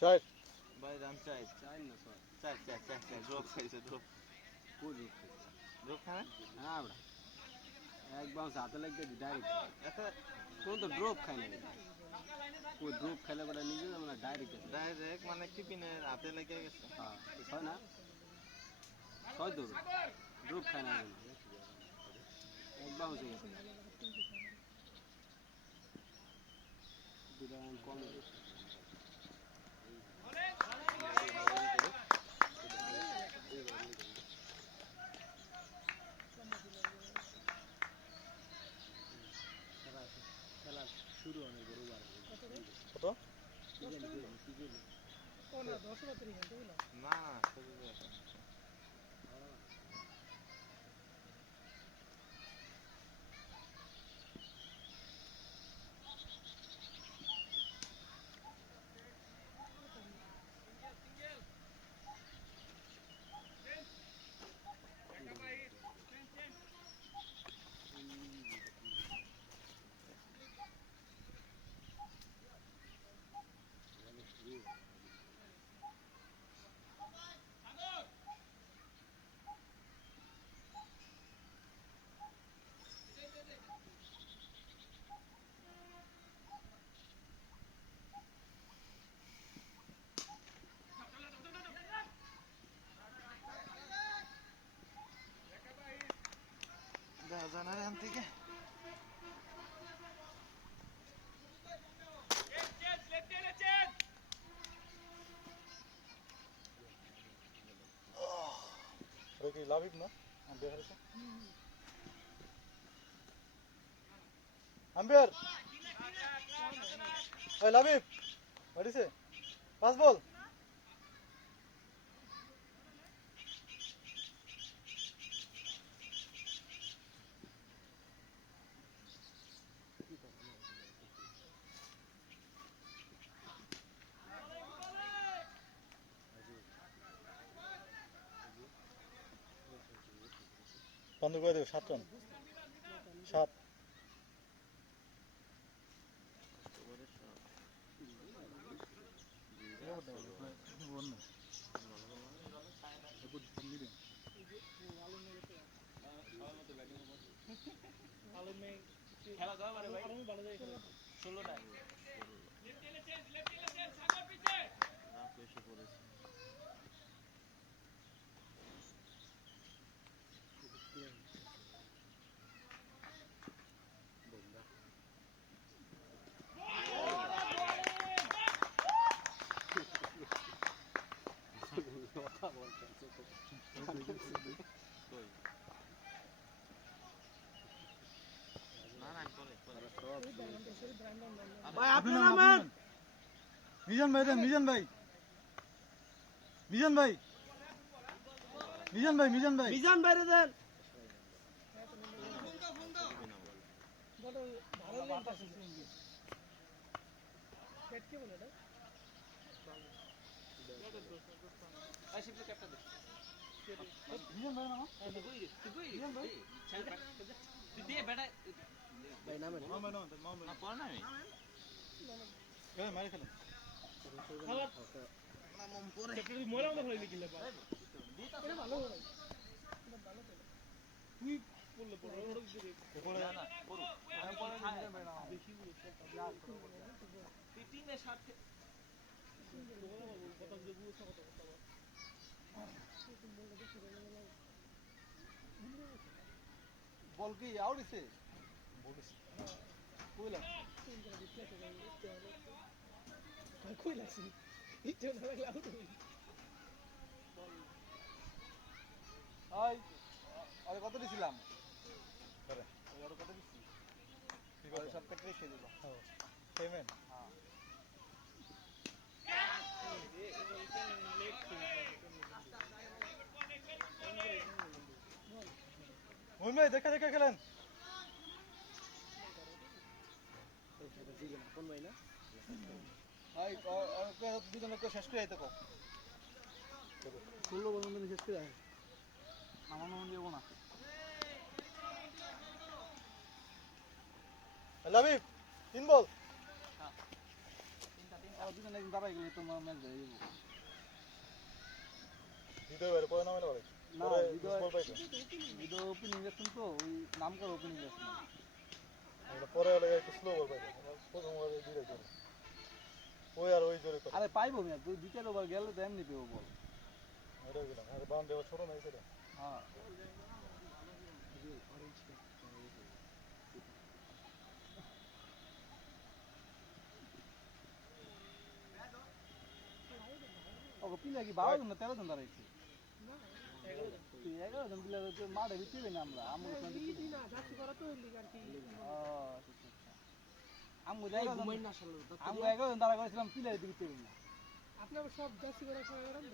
Şahit. ভাই রান চাই চার না ছয় চাই চাই চাই চাই ড্রপ খাইছে ড্রপ কোন ড্রপ খায় হ্যাঁ বড়া এক বাউন্স হাতে লাগতে ডাইরেক্ট এটা কোন তো ড্রপ খাই না কোই ড্রপ খেলে বড়া নিজে যাবে না ডাইরেক্ট ডাইরেক্ট মানে কিপিনের হাতে লেগে গেছে হ্যাঁ ছয় না ছয় তো ড্রপ খাই না এক বাউন্স হয়ে গেছে দুটা রান কম হয়ে গেছে খেলা শুরু অনেক বড় বার কত? না না শুধু দেখা যায় না এখান থেকে ওটা কি লাভিব না? আম্পায়ার আছে। আম্পায়ার। এই লাভিব। What is it? Pass ball. বন্ধ করে দেব 7 রান 7 খেলা যাবে ভাই 16টা এসে পড়েছে কথা বলতে না না করে ভাই আপনি নামান মিজান ভাই দেন মিজান ভাই মিজান ভাই মিজান ভাই মিজান ভাই মিজান বাইরে দেন মিজান ভাই না ভাই নামে মামা না মামা না পড় না আমি খেলেন মারি খেলেন এরপরে না না করু আমি পরে টিমে 60 বল কি আউট দিছে কইলা আই আরে কত দিছিলাম আরে ওর কত দিছি ঠিক আছে সব কেটে রেখে দিল পেমেন্ট হ্যাঁ ওই ভাই দেখা দেখা খেলেন কোন ভাই না আই দুজনে তো শেষ করে আইতে কো 16 বল মধ্যে শেষ করে আমার মন যাব না লাভিব তিন বল দুজন একদিন দাঁড়াই গেলে তোমার ম্যাচ হয়ে যাবো। হৃদয় বাইরে পরে নামে পারে না পরে হৃদয় বল পাইতো হৃদয় ওপেনিং ব্যাটসম্যান তো ওই নাম করে ওপেনিং ব্যাটসম্যান। পরে আলে একটু স্লো বল পাইতো প্রথম ওভারে দুইটা জোরে ওই আর ওই জোরে করে আরে পাইবো না তুই 2-4 ওভার গেলে তো এমনি পেবো বল। এটা গেলাম আর বাউন্ডারি আবার ছোট নাই সেটা হ্যাঁ ওকে পিলা কি 12 জন না 13 জন দাঁড়াইছে? 11 জন পিলা তো মাঠে ভিতরে না আমরা আমগো সঙ্গে আমগো জায়গা আমগো 11 জন দাঁড়া করেছিলাম পিলা ভিতরে না। আপনার সব জার্সি করে খেলা দেন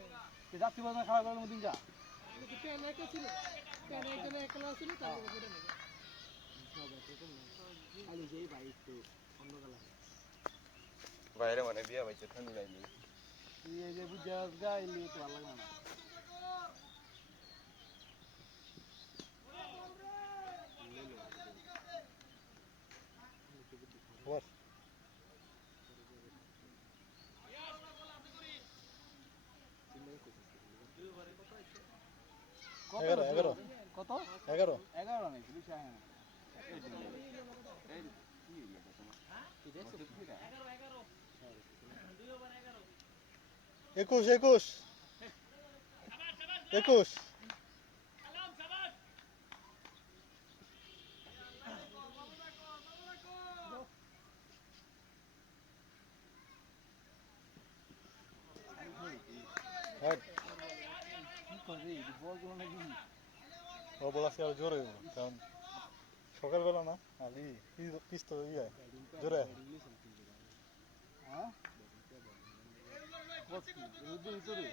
তে যাত্রী বাজার খারাপ করার মধ্যে যা আপনি কি প্যান একা ছিল প্যান একজনে একলা ছিল তারপরে করে নেবে বাইরে মানে বিয়া বাইছে ঠান্ডা যায়নি এই যে বুঝাস গাইলে তো ভালো লাগে না। ওভার কত 11 কত 11 11 রান হয়েছে বেশি হয় না। একুশ একুশ একুশ কি করে বলগুলো নাকি ও বল আজকে আরো জোরে হইবো, কারণ সকালবেলা না আলি পিস তো ইয়ে জোরে হ্যাঁ কত ভিতরে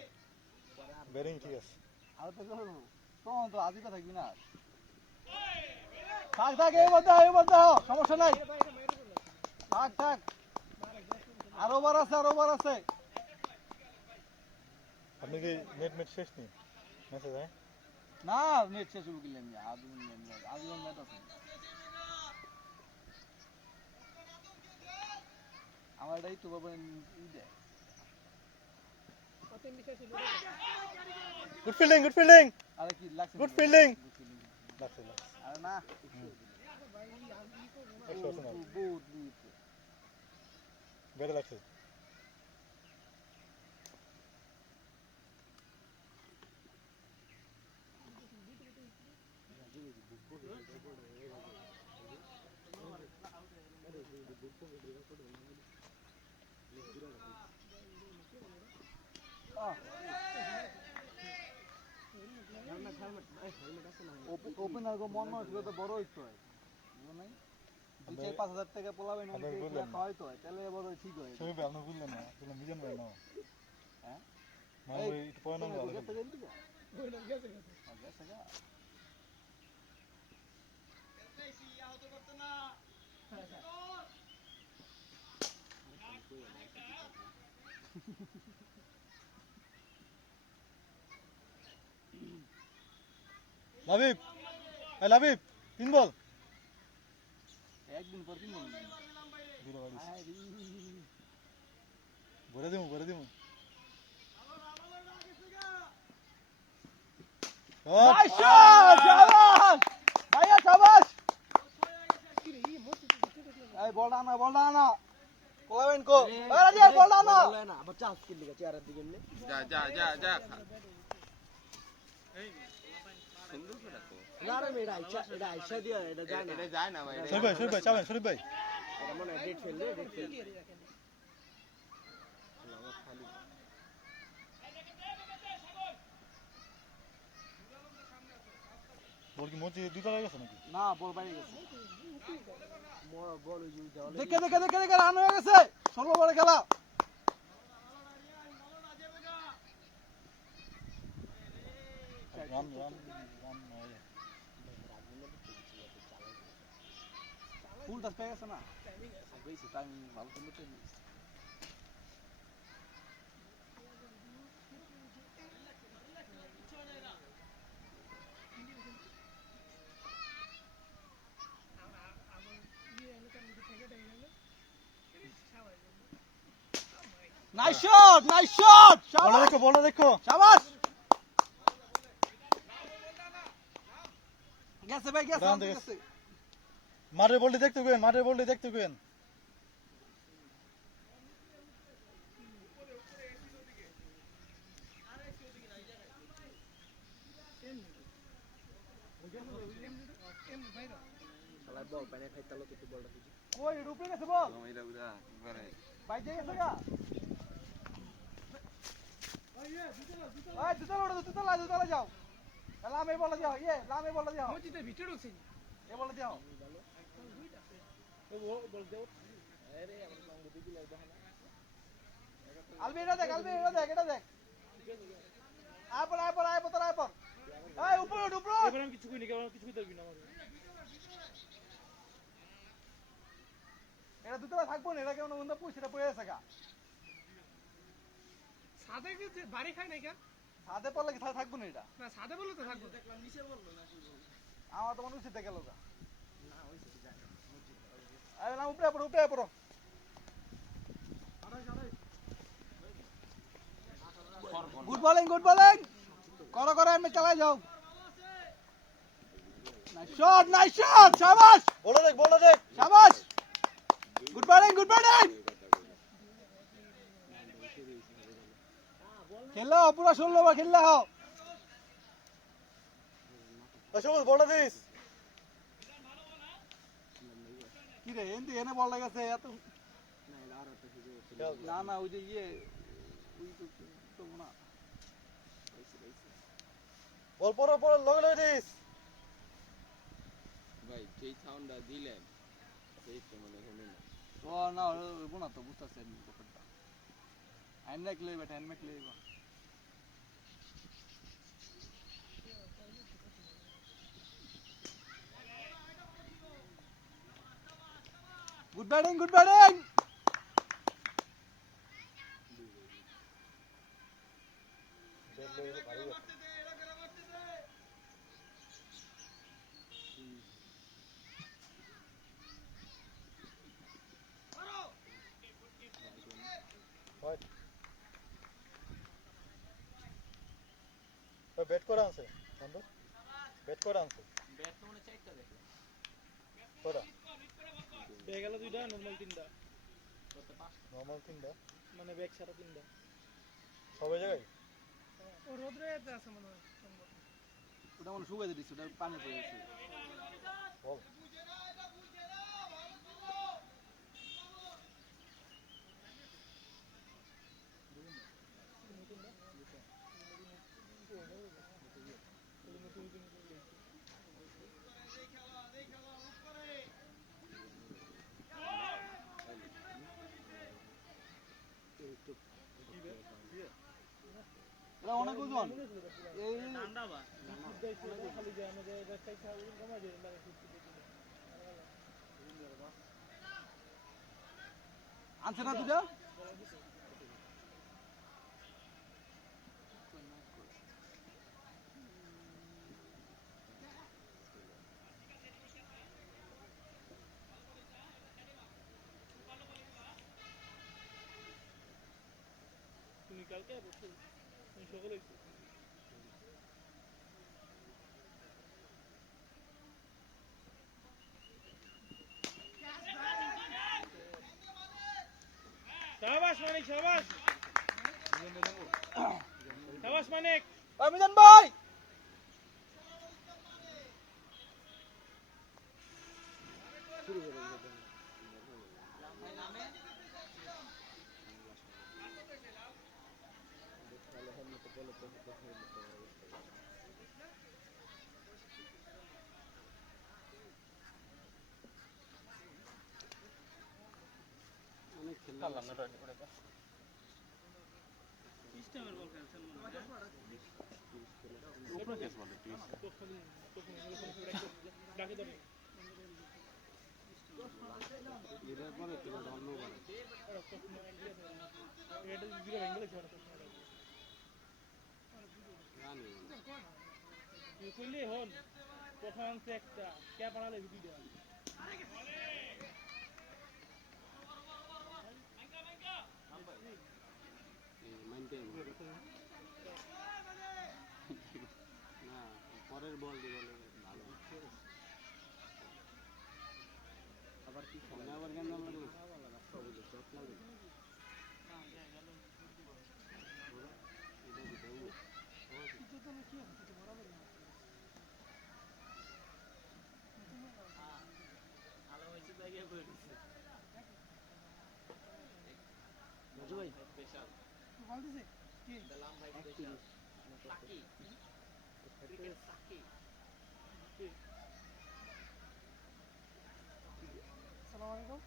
ব্যাটিং ঠিক আছে আর তো করবো তখন তো আজিকা থাকবি না। থাক থাক এবার দাও সমস্যা নাই থাক থাক আর ওভার আছে আপনি কি নেট শেষ নেই মেসেজ হ্যাঁ না নেট শেষ হয়ে গেলে আমি আজীবন ম্যাচ আছে আমার এটাই তো বাবা ই দেয় কত মিটার ছিল গুড ফিল্ডিং আরে কি লাগছে গুড ফিল্ডিং লাগছে আরে না ভাই আমি কি করব একশো আছে না বহুত বেড়ে লাগছে ওপেনার গো মন হয় তো বড় হইতো হয় বুঝো নাই 2-5,000 টাকা পোলাবেন হয়তো তাহলে বড় ঠিক হয়। শরীফ ভাই আপনি বুঝলেন না বললাম মিজান ভাই না হ্যাঁ না ভাই একটু পরে নাম ভালো গেছে গেছে বইনা গেছে গেছে গা লাবিব 3 বল একদিন পর দিন দুটো বাড়ি ভরে দিমু ভাইয়া শাবাশ কি রে এই মোট এই বলটা আনা পোলাবেন কো রাজি আর বলটা আনা না আবার চান্স কি লিখা চেয়ারের দিকে নে যা এই সুন্দর করে রাখো না রে এটা আইসা দিয়া এটা যায় না এটা যায় না ভাই শরীফ ভাই চাবেন শরীফ ভাই এটা মনে হয় ডেট ফেললে বল কি মজি দুইটা লাগে গেছে নাকি না বল বাইরে গেছে বল ওই যে দেওয়ালে দেখে রান হয়ে গেছে সর্ববড় খেলা রান ফুল টাচ পেয়ে গেছে না বেশি টাইম ভালো করতে এই এলাকার মধ্যে থেকে দেয় না নাইস শট, নাইস শট। বলটা দেখো, বলটা দেখো। শাবাশ। গেছে ভাই, গেছে, ডান দিকে। গেছে। মাঠের বলটি দেখতে গেন, মাঠের বলটি দেখতে গেন। শালা বল পাইনা খাইতালো তো বলটা তুই কই রূপে গেছে বল? এটা বুঝা একবারে বাইরে গেছে গা। জুতলা যাও। লামে বলা যাও, লামে বলা যাও। মসজিদের ভিতরে ঢুকছে এ বলা যাও। আলবি এটা দেখ, এটা দেখ। আয় পর। এই উপরে উঠ, উপরে উঠ। আমি কিছু কইনি, কিছু কইতে পারবি না আমার। এটা দুতলা থাকবো না, এটা কেমন বন্ধু পুষিটা পড়ে আছে গা। সাদে কি বাড়ি খাই নাই কেন? ছাদে পড়লে কি তাহলে থাকবো না এটা? না সাদে বললে তো থাকবো। আমার তো মনে উচিত দেখে লোকা। আরে না, উপরে পড়ো। Good bowling. করো এমনি চালাই যাও। নাইস শট, শাবাশ। বলটা দেখ। শাবাশ। Good bowling. খেললে পুরো 16 ওভার খেললে হও। সবুজ বলটা দিস। কি রে এনে বল লাগাছে এত। না ওই যে ওই তো না। বল পরে লগে দিস। ভাই যেই সাউন্ডটা দিলেন সেই তো মনে হলো না ও না ওইব না তো বুঝতেছি আমি ব্যাপারটা। হ্যান্ডমেক লইবা, গুড ব্যাটিং। ব্যাট করে আনছে বন্ধু, ব্যাট করে আনছে। কটা? ব্যাগ গেল 2টা, নরমাল 3টা। নরমাল 3টা, মানে ব্যাগ ছাড়া 3টা। সবাই জায়গায়। ও রোদ্রে আছে মনে হয়। ওটা মনে শুকাইতে দিচ্ছে, ওটা পানি পড়ে গেছে। বল এটা অনেক ওজন। এই খালি যে আমাদের রাস্তায় খাওয়া কমা যায় লাগে। আনছে না দুটা? তুমি কালকে বসে তুমি সকালে শাবাশ মানিক, শাবাশ মানিক। মিজান ভাই অনেক খেললাম না সিস্টেমের বল খেলছেন মনে হয়। উপরে কেস বলে প্লিজ ডাকে ধরে এটার পরে তুমি অন্য করে এটা দিকে ভেঙে গেছে জানি তুই কইলে হন পারফরম্যান্স একটা কে পাড়ালে ভিডিও না পরের বল দিয়ে বলে ভালো আবার কি ফোনে আবার কেন লাগলো রাজু ভাই সালাম আলাইকুম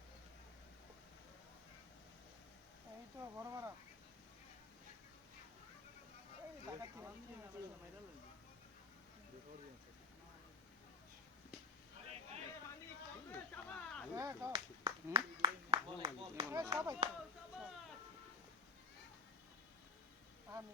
এই তো বড় বড় সবাই আমি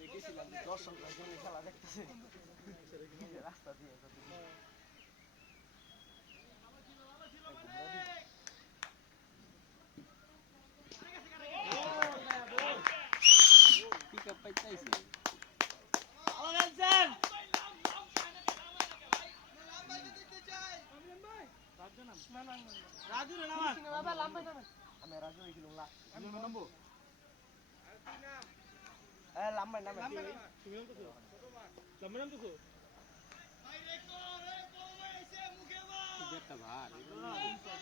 দেখেছিলাম দর্শক খেলা দেখতেছে রাস্তা দিয়ে পিক আপ পাইতেছি রাজু রে নামান বাবা লম্বা নামান আমি রাজু হয়েছিলাম আমি নামবো লাম্বাই নামে তুমি নাম তো লম্বা নাম তো একটা ভার কাজ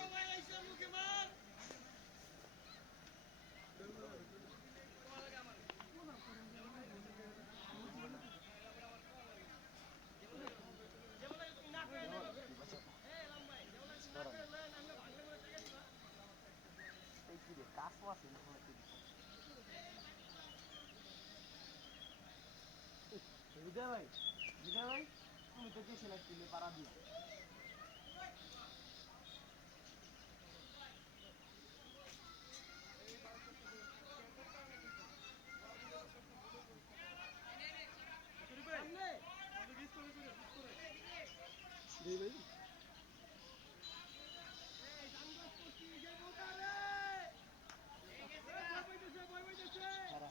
আছে বিজয় ভাই তুমি তো গেছিলাম কিনে পাড়া দিয়ে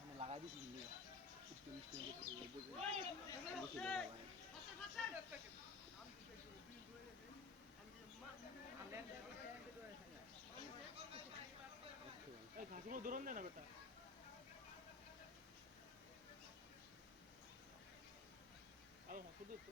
আমি লাগাই দিছি ঘাসগুলো ধরুন দেয় না বেটা আরো হাসু দিচ্ছে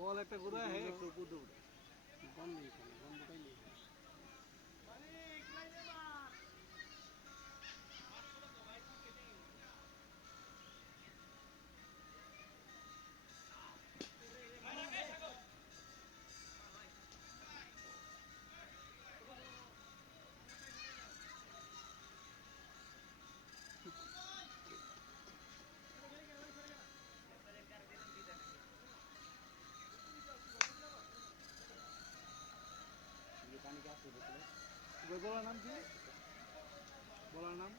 বল একটা করে হে একটু উপর দৌড়ে বন্ধ এখানে বন্ধ পাইলে বলার নাম কি বলার নাম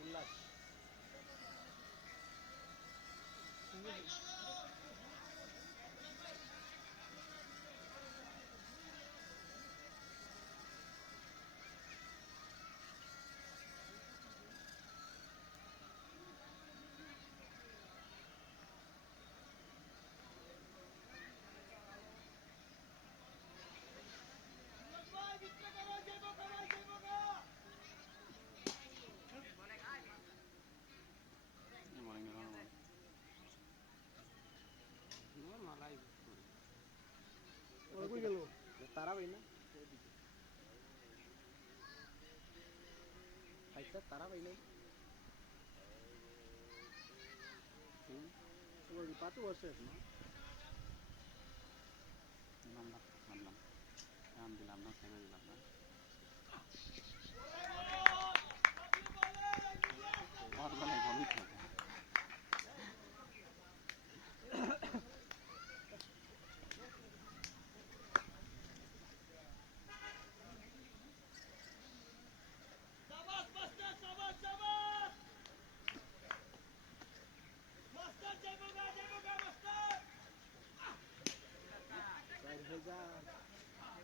উল্লাস তারা ভাই না পাইছে তারা পাই নাই তোমার পাতু আছে না মানলাম নাম দিলাম না ছেড়ে দিলাম না বলই থাকে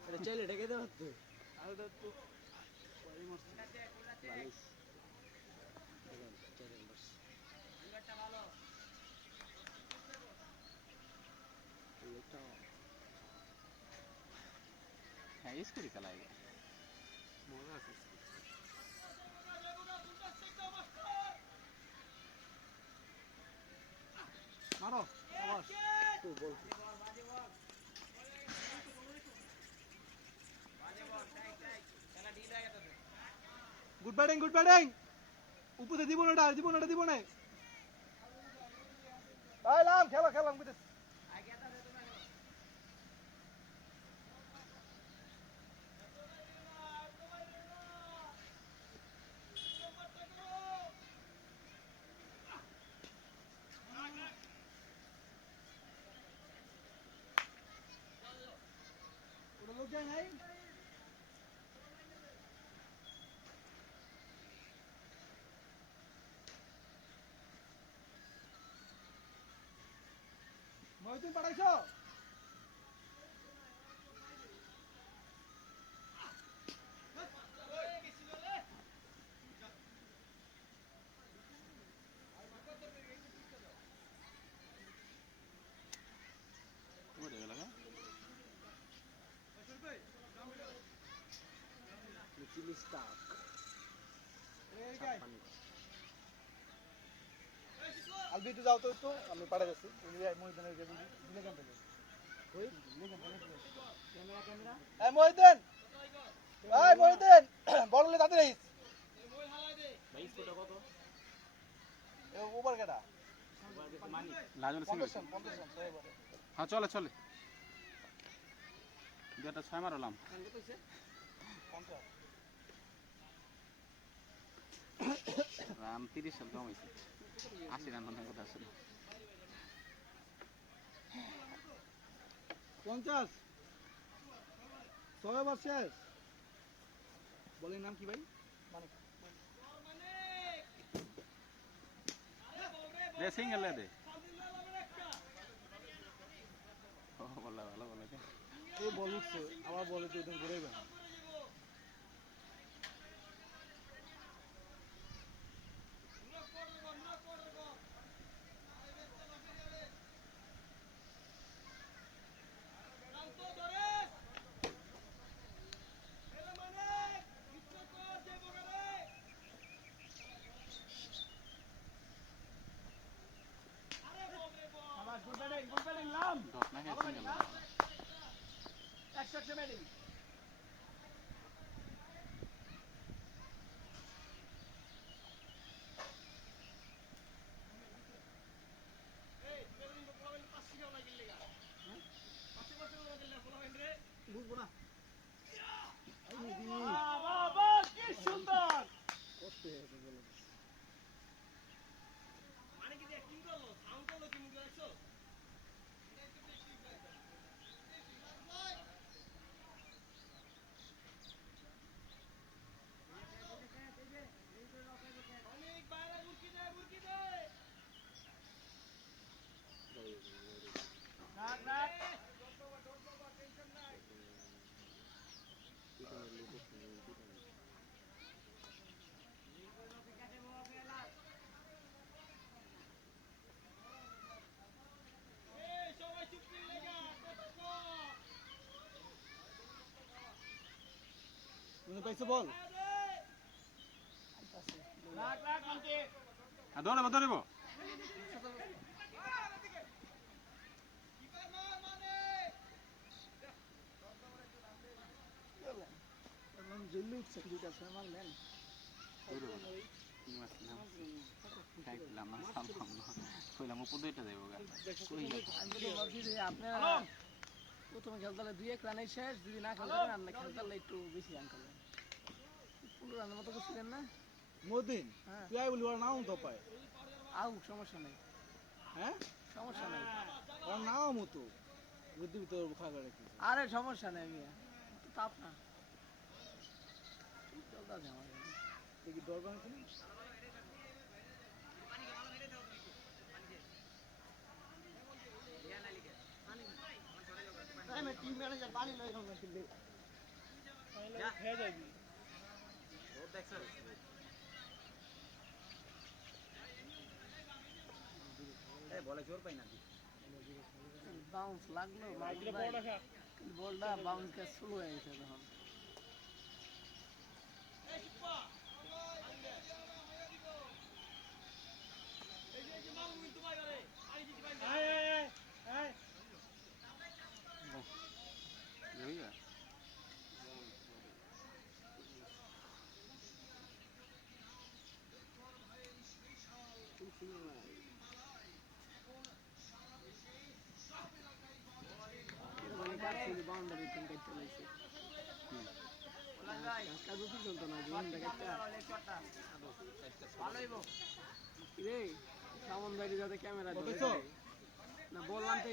এটা চাইলে ঢেকে দেওয়া হচ্ছে আর তো পরে মরছে বালিশ হ্যাঁ স্কুটি চালাই মজা আছে মারো আবার তো বল গুড ব্যাটিং গুড ব্যাটিং উপরে দিব না দিব না আইলাম খেলাম বুঝছিস ওটা লোক যায় নাই মহিউদ্দিন পাঠাইছো উড়ে গেল চিলি স্টাক আলবি একটু যাও তো একটু আমি পাঠা যাচ্ছি মহিউদ্দিনের দিলে কেন থেকে ক্যামেরা ক্যামেরা এই মহিউদ্দিন বললে তাতে রইস ভাই স্কোরটা কত ওভার কেটা লাজন সিং 50 রান সবাই বলে হ্যাঁ চলে দুটা 6 মারলাম কত হইছে 50 রান 30 রান কম হয়েছে 80 রান মনে কথা ছিল 50 সবাই বার শেষ বলেন নাম কি ভাই দে সিঙ্গেল দে ও বলা ভালো এই বল উঠছে আবার বলে তো একদম ঘুরে যাবে গুড ব্যাটিং নাম ডট না সিঙ্গেল একশো ব্যাটিং বুঝবো না বাবা কি সুন্দর কষ্ট হয়েছে বলে মানে কি অ্যাক্টিং করলো সাউন্ড করলো কি মুখে রাখছো অনেক বাইরে বুরকি দে রাখ টেনশন নাই সবাই চুপ করে লাগা তুমি পাইছো বল রাখ মন্তে দৌড়াবো জেলে উঠছে দুইটা ছয় মারলেন দূরে বলা তিন মাস না খাইলাম না সামলাম না কইলাম উপর দুইটা যাইব গা কই আমি তো বলছি যে আপনারা প্রথমে খেলতালে 2-1 রানে শেষ, যদি না খেলতে পারেন আর না খেলতালে একটু বেশি রান করলেন। 15 রানের মতো করছিলেন না? মদিন হ্যাঁ। তুই আই বলি ওর নাম তো পায় আউ সমস্যা নেই, হ্যাঁ সমস্যা নেই। ওর নাম তো বুদ্ধি ভিতর খাগা রেখে আরে সমস্যা নেই মিয়া, তো তাপ না। চলতে আছে আমার কাছে। দেখি ডর বাংলা খেয়ে যাবি বাউন্স লাগলো এগুলো বড়টা খা বলটা বাউন্স কে স্লো হয়ে গেছে তখন। আয় আয় আয় আয় রইয়া মানে কাটছে যে বাউন্ডারি টিম কাটতে লাইছে। কাজ তো চলতো না জীবনটা কাটতে। রে সামন ভাই যাতে ক্যামেরা ধরে কতছো? না বললাম তো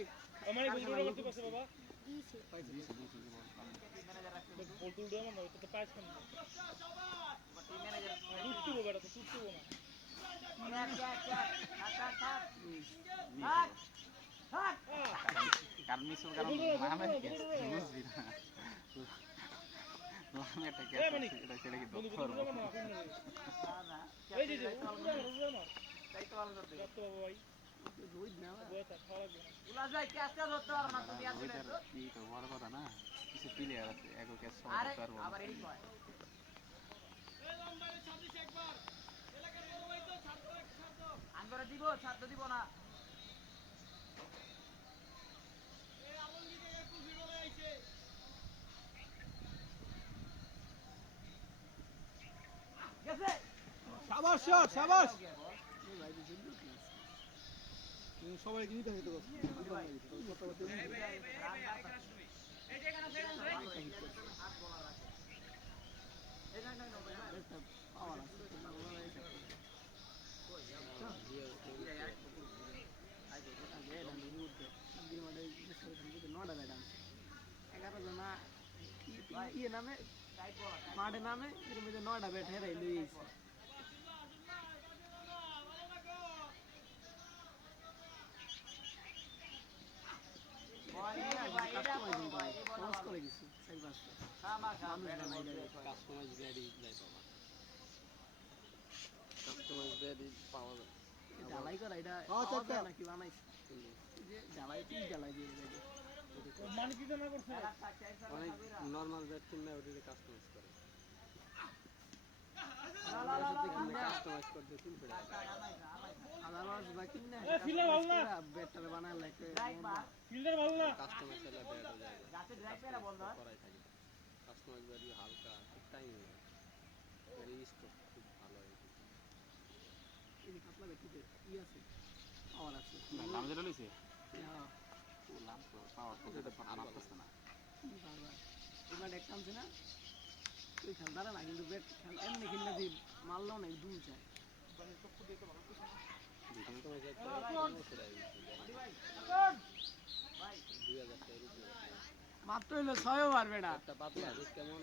আমার এই বলটা করতে পারছে বাবা দিছে বলতে উড়ে আমার নয় তো পাইছ না তুটবো বেটা তো তুটবো না কারণ মিসুর কারণ নামে বুঝবি না নামে একটা এ ক্যাচ মানে এটা ছেড়ে কি বন্ধু ধর বলতে না এখন এই যে যে উড়ে আমার তাই তো আলাদা বাবা ভাই রোজ না বইটা খাওয়া লাগবে না উলা যায় ক্যাচটা ধরতে পারো না তুমি আসলে ওইটার কি তো বড় কথা না কিছু প্লেয়ার আছে এগো ক্যাচ সব আরে করতে পারবো আবার এই কয় আনবারে দিব ছাড় দিব না গেছে সাবাস শট সাবাস এই ভাই বুঝলি কি সবাই কিনে থাকে তো পাওয়ার আছে মাঠে নামে এর মধ্যে 9টা ব্যাট হেরাই লইয়েছে করে গেছি কাস্টমাইজ ব্যাডি যাই বাবা কাস্টমাইজ ব্যাডি পাওয়া যায় ঢালাই করা এটা নাকি বানাইছে যে ঢালাই কি ঢালাই দিয়ে দেবে মানে কি জানা করছে অনেক নরমাল ব্যাট কিনলে ওটাকে কাস্টমাইজ করে কাস্টমাইজ করতে তিন পড়ে ফিল্ডার ভালো না ব্যাটটা বানায় লাগে ফিল্ডার ভালো না কাস্টমাইজ হলে ব্যাট হয়ে যায় করাই থাকে কাস্টমাইজ ব্যাডি হালকা ঠিক টাইম এর স্কোপ খুব ভালো হয় এই কাপলা বেটিতে ই আছে পাওয়ার আছে নাম যেটা লইছে হ্যাঁ ও নাম তো পাওয়ার তো এটা নাম করছে না এবার একটা আছে না তুই খেলতারা না কিন্তু ব্যাট এমনি খেললে যে মারলো না দূর যায় কাস্টমাইজ একটা 2000 টাকা মাত্র হইলো 6 ওভার বেটা একটা পাতলা কেমন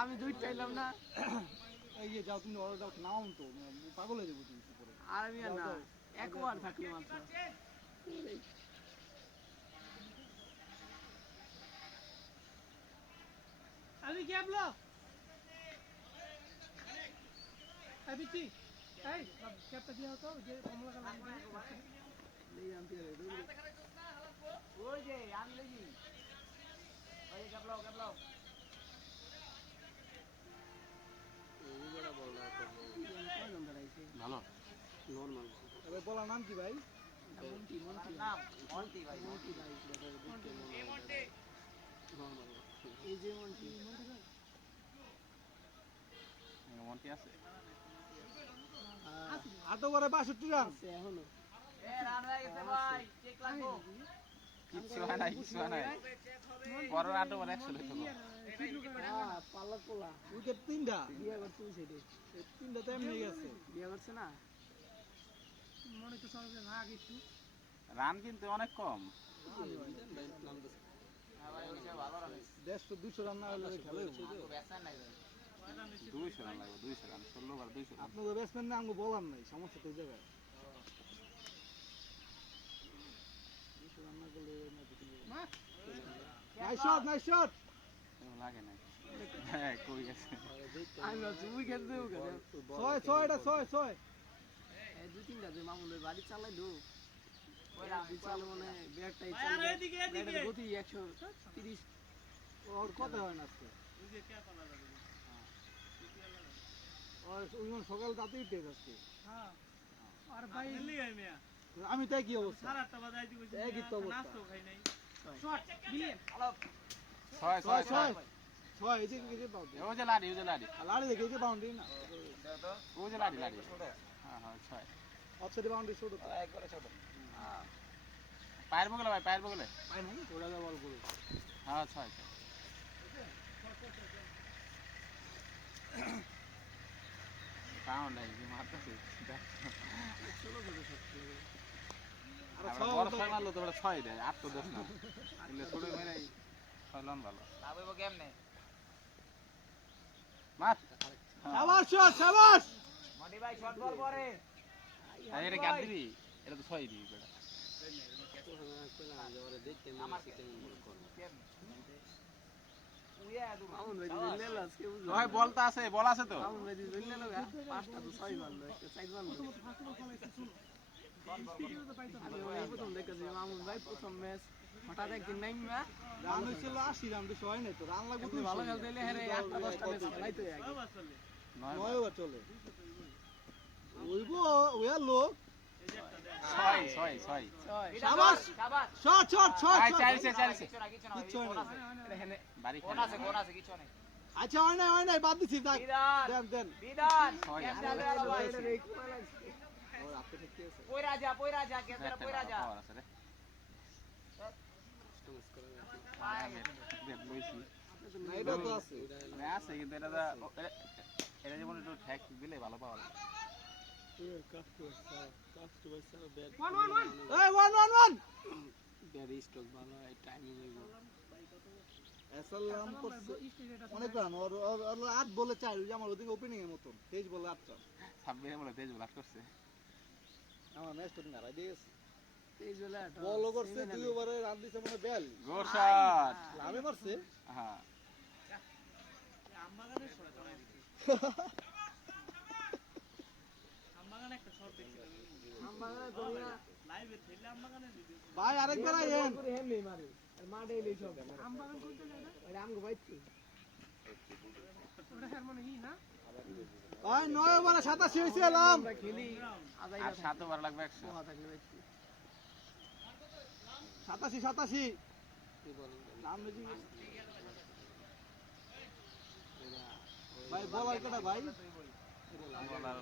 আমি দুইটা এলাম না এই যে যাও তুমি ওরা যাও নাম তো পাগল হয়ে যাবো তুমি পরে আর আমি আর না এক ওভার থাকলে মাত্র আমি কি আপলো আবিতি এই ক্যাপটা দিয়া তো যে কমলা কালার নেই আনতে রে ওই যে আমি লাগি ওই গাবলাও ভালো নরমাল এবার বলার নাম কি ভাই মন্টি ভাই এই যে মন্টি মন্টি আছে 8 ওভারে 62 রান। আছে এখনো। কিচ্ছু হয় নাই, কিছু হয় নাই। বড় 8 ওভার 100 লইতো। পাল্লা পোলা উইকেট 3টা। বিয়ে করছে ওই সাইডে। এই 3টা তো এমনি গেছে। বিয়ে করছে না? রান কিন্তু অনেক কম। 150 200 রান না হলে খেলে। 200 রান লাগবে, 200 রান, 16 ওভার 200 রান। আপনাদের ব্যাটসম্যান না আমগো বলার নাই, সমস্যা তো ওই জায়গায়। 200 রান না করলে ম্যাচ জিতে যাবে। Nice shot. এমন লাগে নাই। হ্যাঁ, কই গেছে। আমি ভাবছি উইকেট দেবো কেন? 6 এই 2-3টা যে মামুনের বাড়ি চালাইলো চালে মানে ব্যাটটাই চালাইলো ব্যাটের গতি 130 ওর কথা হয় না আজকে। ওর ওইমন সকাল রাতেই টেক আজকে। আর ভাই দিল্লি আই মিয়া আমি তাই কি অবস্থা? সারা তো বাজাই দি কইছি একই তো অবস্থা। নাস্তা খাই নাই শট বিলিয়ন 6 এই যে বাউন্ডারি। ও যে লাড়ি, লাড়ি দেখে এই যে বাউন্ডারি না। ও যে লাড়ি। হ্যাঁ, 6 অফসাইড বাউন্ডারি ছোট তো। পায়ের বগলে ভাই, পায়ের বগলে। পাই নাই ওরা যা বল করে। হ্যাঁ, 6 সাউন্ড লাগে মারতেছে। আর আমরা বড় 6 মারলো তো ওরা 6 দেয়, 8 তো দোষ না। এলে ছোট মেরে 6 লন ভালো। লাভইব কেমনে মার। শাবাশ। মডি ভাই শট বল পরে আরে এটা গাদ দিবি, এটা তো 6 দিবি বেটা। মামুন ভাই দিলে আজকে বুঝলো ভাই বলতা আছে, বল আছে তো। মামুন ভাই দিলে লোক 5টা তো 6 মারলো একটা 4 মারলো আমি ওই প্রথম দেখেছি মামুন ভাই প্রথম ম্যাচ হঠাৎ একদিন নাইমা রান হইছিল 80 রান, বেশি হয় নাই তো। রান লাগবে আপনি ভালো খেলতে এলে হ্যাঁ 8টা 10টা ম্যাচ খেলাইতো আগে 9 9 ওভার চলে। ওইবো ওয়া লোক। 6 শাবাশ। শট। আই চাইছে। কিচ্ছু হয় না। এখানে বাড়ি কোন আছে কিছু নাই আচ্ছা হয় নাই বাদ দিছি। দেন। বিধান ছয় আছে। ক্যান্সেল হলো ভাই ওর আপনি ঠিক আছে। পয়রা যা ক্যান্সেল পয়রা যা না এটা তো আছে। আছে কিন্তু এটা যেমন একটু ঠ্যাক দিলে ভালো পাওয়া যায়। এই 1 ব্যারি স্টক ভালো, এই টাইমিং হইব। এসএলএম করছে অনেক রান। ওর 8 বলে 4, ওই যে আমার ওদিকে ওপেনিং এর মতন। 23 বলে 8 রান। সাব্বিরে বলে তেজ ব্লাস্ট করছে। আমার ম্যাচ তো নারাই দিয়েছে। এই জলে বল করছে 2 ওভারে রান দিছে মনে 42। Good shot. লাভে মারছে। হ্যাঁ, আমবাগানের শট বানাই দিছে আমবাগানে একটা শট দেখছিলাম আমবাগানে দরিয়া লাইভে খেলে আমবাগানে ভিডিও ভাই আরেকবার আইয়েন। করে হেমনে মারে আর মাঠে এলেই সব আমবাগান কোনটা যায় না আরে আমগো বাইতে ওটা হারমোনি না ভাই 9 ওভারে 87 হইছে এলাম। আমরা খেলি আদাইরা আর 7 ওভার লাগবে 100। মহা থাকলে বাইতে 87 নাম নেজি। ভাই বলার কেটা ভাই? বলার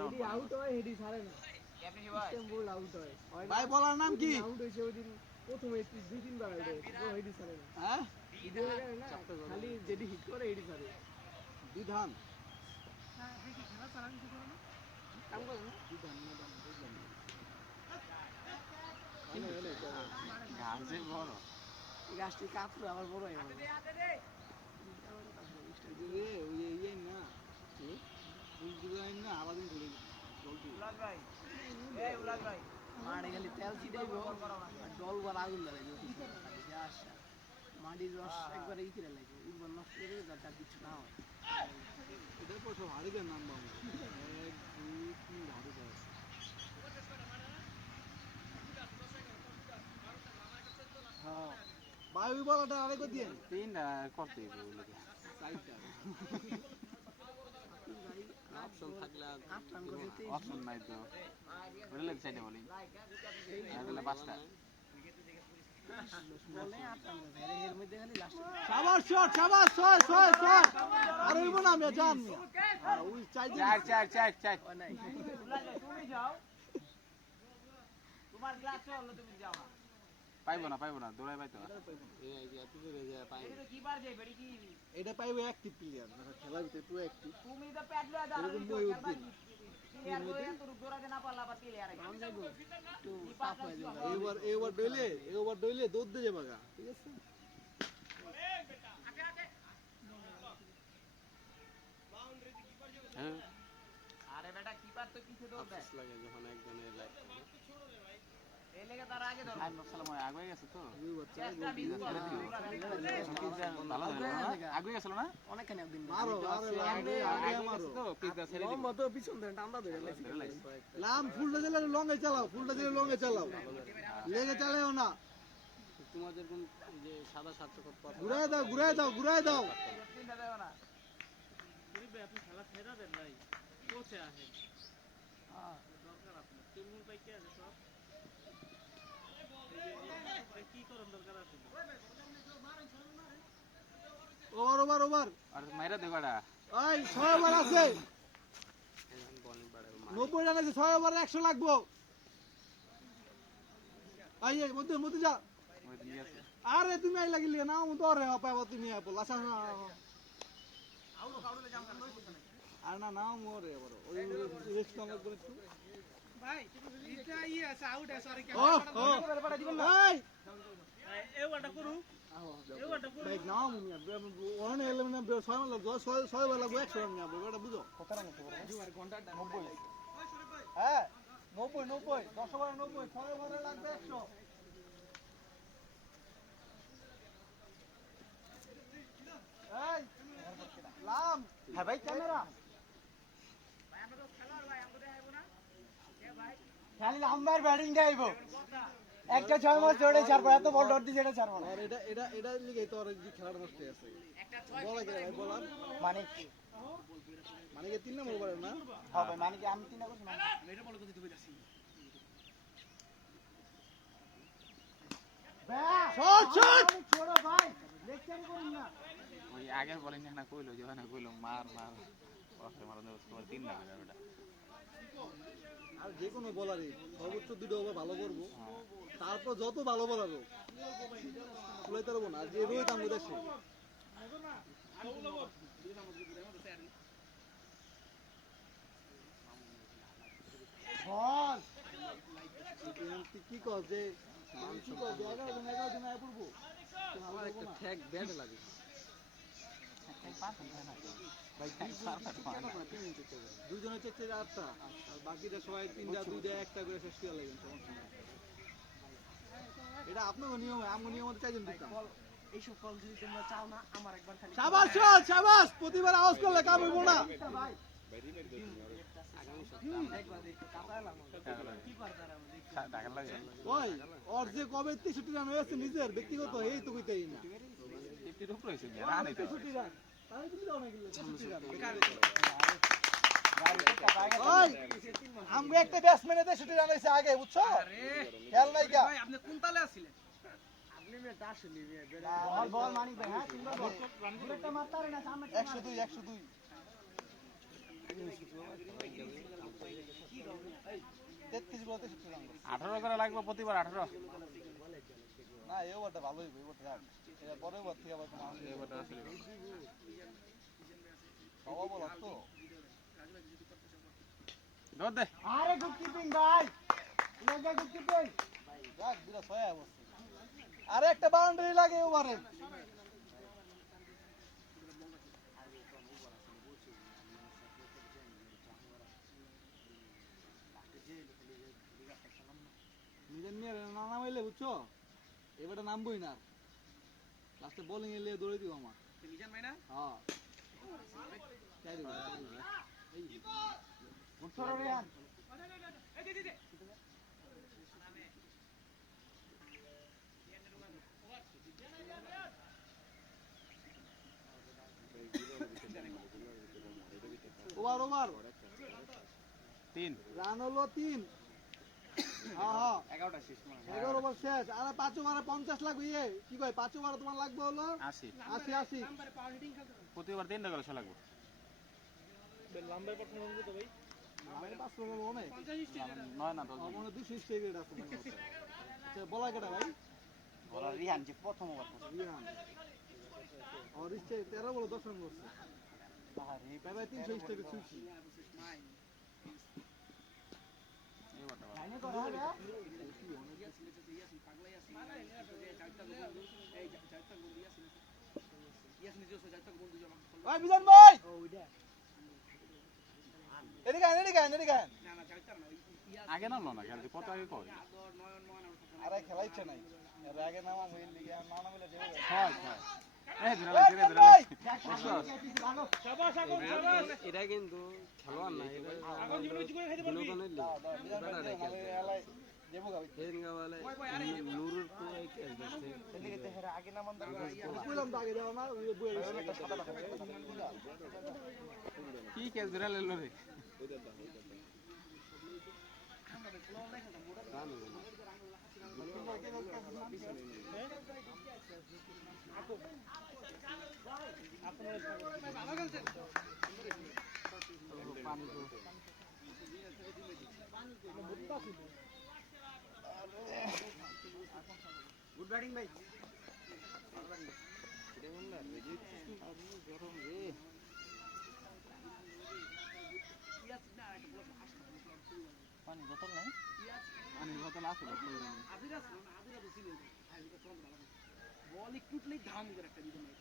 হেডি আউট হয় হেডি ছাড়ে না কেমনে ভাই সিস্টেম বোল্ড আউট হয় ভাই বলার নাম কি? আউট হইছে ওইদিন প্রথমে 2-3 বার আউট হইছে ও হেডি ছাড়ে না হ্যাঁ ভিডিও লাগায় না খালি যেডি হিট করে হেডি ছাড়ে বিধান। হ্যাঁ হেডি খেলা ছাড়া কিছু করে না কাম করে না বিধান না দাম বুঝলাম না। গাছে বড়। এই গাছটি কাপড় আবার বড় হয়ে গেল রে ওই ইয়ে না ফুল ডিজাইন না আলাদিন করে জলদি। উলাদ ভাই এই উলাদ ভাই মাঠে খালি তেল ছিটাইবো আর ডলবার আগুন ধরাইবো আচ্ছা মাটি রস একবারে ই করে লাগবে উর্বর নষ্ট করে যাতে আর কিছু না হয় এটা তো সব হারিদের নাম বাবু। 1 2 3 হারিদের আছে। হ্যাঁ ভাই ওই বলাটা আরেকবার দিয়ে 3টা করতেই বলে। 4টা। অপশন থাকলে 8 রান করে অপশন নাই তো। বলে চাইতে বলি। আর বলে 5টা। বলে 8 রান করে এর মধ্যে খালি লাস্ট শাবাশ শট শাবাশ 6 আর হইব না আমি জানি। ওই চাই চার হয় নাই তুমি যাও তোমার গ্লাস হলো তুমি যাও না পাইবো না দৌড়াই পাইতো না এই যে এত দূরে যায় পাই এটা কি বার যাই বেড়ি কি এটা পাইবে অ্যাক্টিভ প্লেয়ার খেলার ভিতরে পুরো অ্যাক্টিভ তুমি তো প্যাড লয়ে দাও এরকম মহিউদ্দিন প্লেয়ার করে তো দৌড়াতে না পারলা আবার প্লেয়ার রান যাইবো একটু চাপ হয়ে যাবে এবার ডইলে দৌড় দিয়ে যাবে গা, ঠিক আছে। হ্যাঁ আরে বেটা কিপার তো কিছু দৌড় দেয় আফসোস লাগে যখন একজনের লাইফ এই লেগে তার আগে ধরো সালাম আগে গেছে তো চেষ্টা মিস করো ভালো আগে গেছিল না অনেকখানি একদিন মারো আগে মারো তো পিজা ছেড়ে দিল লম্বা তো পিছন ধরে টান্দা ধরে লাগছে লাম ফুলটা দিলে লঙ্গে চালাও লেগে চালাও না, তোমার যেরকম যে সাদা সাতশো কথা ঘুরায় দাও চিন্তা দেও না আপনি খেলা ছেড়ে দেন ভাই কোচে আসে হ্যাঁ দরকার আপনার টিমুল পাই কে আছে সব কি করেন দরকার আছে ওভার আর মাইরা দেবাড়া ওই 6 ওভার আছে, এখন বলিং বাড়ে 90 রান আছে, 6 ওভারে 100 লাগবো। এই মধ্যে যা, ওই দিয়ে আছে আরে তুমি আই লাগিলি না মতো রে পাবো তুমি আপল আচ্ছা না আর না মোরে বড় ওই রেস্ট কাম করে একটু ভাই এটা আছে আউট আছে আরে কি এই ওটা করু ভাই নাও মুমিয়া ওখানে এলে মানে 6 মাল 6 বার লাগবে 100 রান নেব এটা বুঝো কত রান হতে পারে ঘন্টা 90 হ্যাঁ 90 10 ওভারে 90 6 ওভারে লাগবে 100। এই লাম হ্যাঁ ভাই ক্যামেরা ভাই আমরা তো খেলোয়াড় ভাই আমরা দেখাইবো না কে ভাই খালি আম্বার ব্যাটিং গাইবো একটা 6 মাস জোড়ে ছাড়বো এত বল ডট দিয়ে যেটা ছাড়বো না আর এটা লিগেই তো আর যে খেলার নষ্ট আছে একটা 6 বলা কে ভাই বলার মানে কি 3 নম্বর বলেন না হবে মানে কি আমি 3 করছি মানে মেরে বল করতে তুমি যাচ্ছি শট ছোড়ো ভাই লেকচার করুন না ওই আগের বলিং না কইলো যে না কইলো মার ওকে মারন দেব তোমার 3 না বেটা আর যে কোনো বলারই সর্বোচ্চ 2 ওভার ভালো করব, তারপর যত ভালো বলার হোক তুলাইতে পারবো না, যে রোহিত আমি দেশে বল কি কর যে কি কর 11 জন আয় পড়বো আমার একটা ঠ্যাক ব্যাড লাগে ভাই দুজনের চেয়ে 8টা আর বাকিটা সবাই 3টা 2টা 1টা করে শেষ করে লাগেন, সমস্যা নেই। এটা আপনার নিয়ম, আমার নিয়ম মতো চাইছেন দিতাম। এইসব কল যদি তোমরা চাও না আমার একবার খালি শাবাশ প্রতিবার আওয়াজ করলে কাম হইব না। ভাই আগামী সপ্তাহে একবার দেখো কাটাইলাম কি পারতাম টাকা লাগে ওই ওর যে কবে 63 রান হয়েছে নিজের ব্যক্তিগত এই তো কইতেই না 50 এর উপরে হইছে রান এটা 63 রান তাহলে তুমি দাও না গেলে 63 রান গাড়ি তো পায় ওই আমরা একটা ব্যাটসম্যানের 63 রান হইছে আগে বুঝছো, খেয়াল নাই গা ভাই আপনি কোন তালে আছিলেন আপনি মে দাস লিবে বল বল মানি ভাই হ্যাঁ তোমরা বুলেটটা মারতে পারে না সামনে 102 33 বলতে 63 রান 18 করে লাগবে প্রতিবার 18 না এই ওভারটা ভালোই হইব, ওভারটা রাখ এর পরে ওভার থেকে আবার তোমার এবারটা আসলে সবাই বল তো দৌড় দে আরে গুড কিপিং ভাই লাগা গুড কিপিং যাক দুটা 6 অবস্থা আরে একটা বাউন্ডারি লাগে ওভারে। নিজের নিয়ে না নামাইলে বুঝছো এবারে নামবই না, লাস্টে বোলিং এলে দৌড়ে দিব আমার মিজান ভাই না হ্যাঁ চাই দিব এই উঠরো রিয়ান এই দে ওভার 3 রান হলো 3 হ্যাঁ 11টা শেষ মানে 11 ওভার শেষ, আরে 5 ওভারে 50 লাগবে ইয়ে কি কয় 5 ওভারে তোমার লাগবে হলো 80 80 নাম্বারে পাওয়ার হিটিং খেলতে প্রতিবার 3 টাকা লাগবে আমি 5 টাকা অনেক 9 না 10 আমার মনে 200 টাকা রেট আছে মনে হচ্ছে। আচ্ছা বলা কেটা ভাই বলা রিহান যে প্রথম ওভার রিয়ান আর ইচ্ছে 13 বলে 10 রান করছে প্রায় 300 টাকা ছুঁছি লাইনে করা হবে ভাই বিধান ভাই এদিকে আন এদিকে আন আগে নামলো না খেলতে কত আগে কয় আরে খেলা ইচ্ছে নাই এর আগে নামা হইল লিগে না নামলে দেব হয় হয় এই এটা কিন্তু খেলোয়াড় না এটা বিনোদনের লিগ দেব গাবি সেদিনকে বলে নুরুর তো এই ক্যাচ দিচ্ছে এদিকে দেখে আগে নামান দরকার কইলাম তো আগে দাও না ওই বই একটা সাদা টাকা কি ক্যাচ ধরে লেলো রে গুড ব্যাটিং ভাই গরম রে পানি বোতল নাই পানির বোতল আছে বল একটু উঠলেই ধাম করে একটা দিতে নাই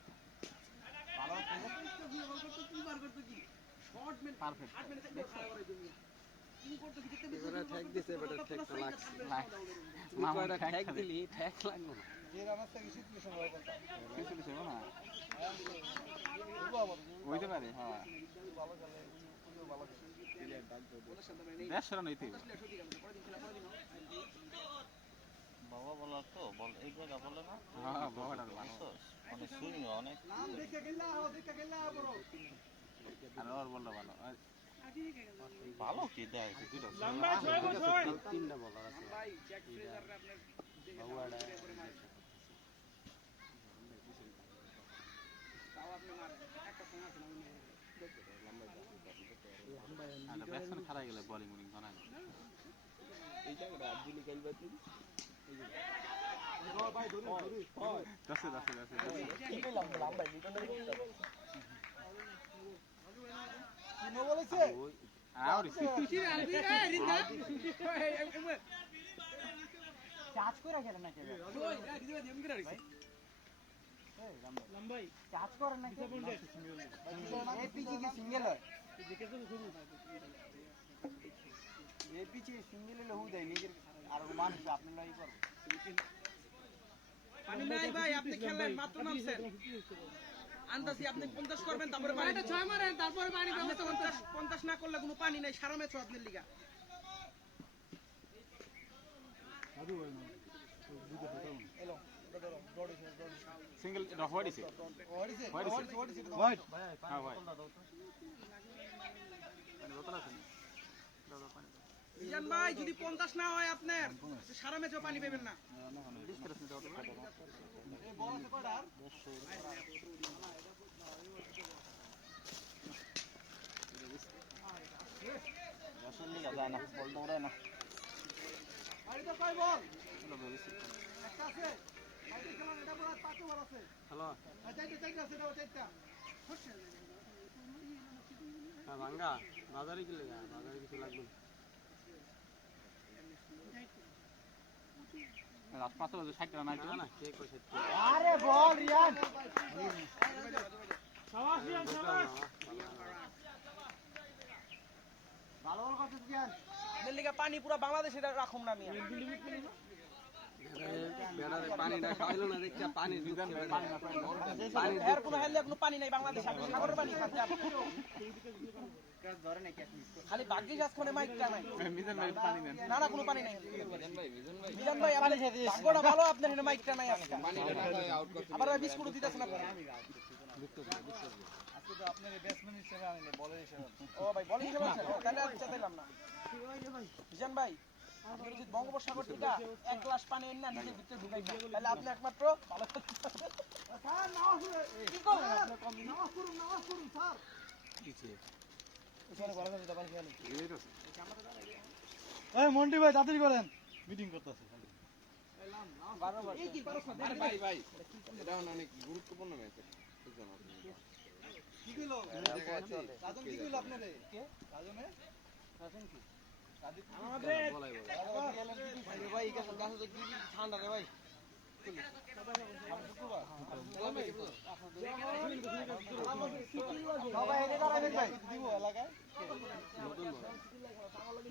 ভালো পারফেক্ট কি করতে কি এবারে ঠ্যাক দিছে এবারে ঠ্যাকটা লাগছে মামাটা ঠ্যাক দিলি ঠ্যাক লাগলো না যে রানার থেকে সিচুয়েশন হয় কথা কিছু কিছু না বাবা হইতে পারে হ্যাঁ ভালো খেলে ভালো খেলে দেশ রান হইতে বাবা বলার তো বল এই কথা বলে না হ্যাঁ বাবাটার ভালো অনেক সুইং অনেক নাম দেখে গেলা বড় আর ওর বলটা ভালো আর ভালো কি দেয় দুটো তিনটা বলার আছে ভাই জ্যাক ফ্রেজাররে আপনার বাবাটা তাও আপনি মারেন একটা ফোন আছে না আর ব্যাটসম্যান খারাপ গেলে বোলিং উইং বানায় ভাই ধরি দশে কি কইলাম লম্বা লিটনটা কি নো বলেছে আর চার্জ করে খেলে না কেন লম্বাই চার্জ করে না কেন এপিজি কি সিঙ্গেল হয় এপিজি সিঙ্গেল হলে হু দেয় নিজের আর মানুষ আপনি লই করব পানি নাই ভাই আপনি খেলেন মাত্র নামছেন আন্দাজি আপনি 50 করবেন তারপরে পানি 6 মারেন তারপরে পানি ব্যবস্থা 50 না করলে কোনো পানি নাই সারা ম্যাচ আপনার লিগা সিঙ্গেল হোয়াট ইজ ইট ভাই হ্যাঁ ভাই মানে বোতল আছে রিয়ান ভাই যদি 50 না হয় আপনার সারা ম্যাচও পানি পাবেন না এই বড় আছে কয়টা দর্শন লিগা যায় না বল দৌড়ায় না আরে তো কয় বল একটা আছে আইতে খেলা এটা বড় পাঁচ বল আছে হ্যালো চাইতে আছে দাও চাইতে হ্যাঁ ভাঙ্গা বাজারে গেলে বাজারে কিছু লাগবে রাত 5 বাজে 60 টাকা নাই না কে কই 60 আরে বল রিয়ান ভালো বল করছিস রিয়ান আপনার লিগা পানি পুরো বাংলাদেশে রাখুম না আমি বেড়ারে পানিটা খাইলো না দেখতে পানি দুগান পানি এর কোনো হেললে কোনো পানি নাই বাংলাদেশে আপনি সাগরের পানি খাচ্ছেন ধরে নাকি খালি ভাগ্যিস আজকে মাইকটা নাই মিজান ভাই পানি দেন না কোনো পানি নাই মিজান ভাই আপনি ভাগ্যটা ভালো আপনার এখানে মাইকটা নাই আজকে আবার বিস্কুট দিতেছেন আপনি আজকে তো আপনার ব্যাটসম্যান হিসেবে আনিলে বলার হিসেবে ও ভাই বলিং হিসেবে আছেন তাহলে আর চাইলাম না মিজান ভাই আপনি যদি বঙ্গোপসাগর থেকে এক গ্লাস পানি এনে না নিজের ভিতরে ঢুকাই দেন তাহলে আপনি একমাত্র ভালো স্যার নাও কি করলেন আপনি কম নাও করুন স্যার দিছে এই মন্টি ভাই তাড়াতাড়ি করেন মিটিং করতেছে এই কি পারছ না আরে ভাই ভাই এটা অনেক গুরুত্বপূর্ণ ম্যাচ বুঝছেন আপনি কি কইলো রাজন কি কইলো আপনারে কে রাজনে বলাই বলাই ভাই এই কাছে গাছে তো কি ঠান্ডা রে ভাই সবাই এনে দাঁড়াবেন ভাই দিব এলাকায়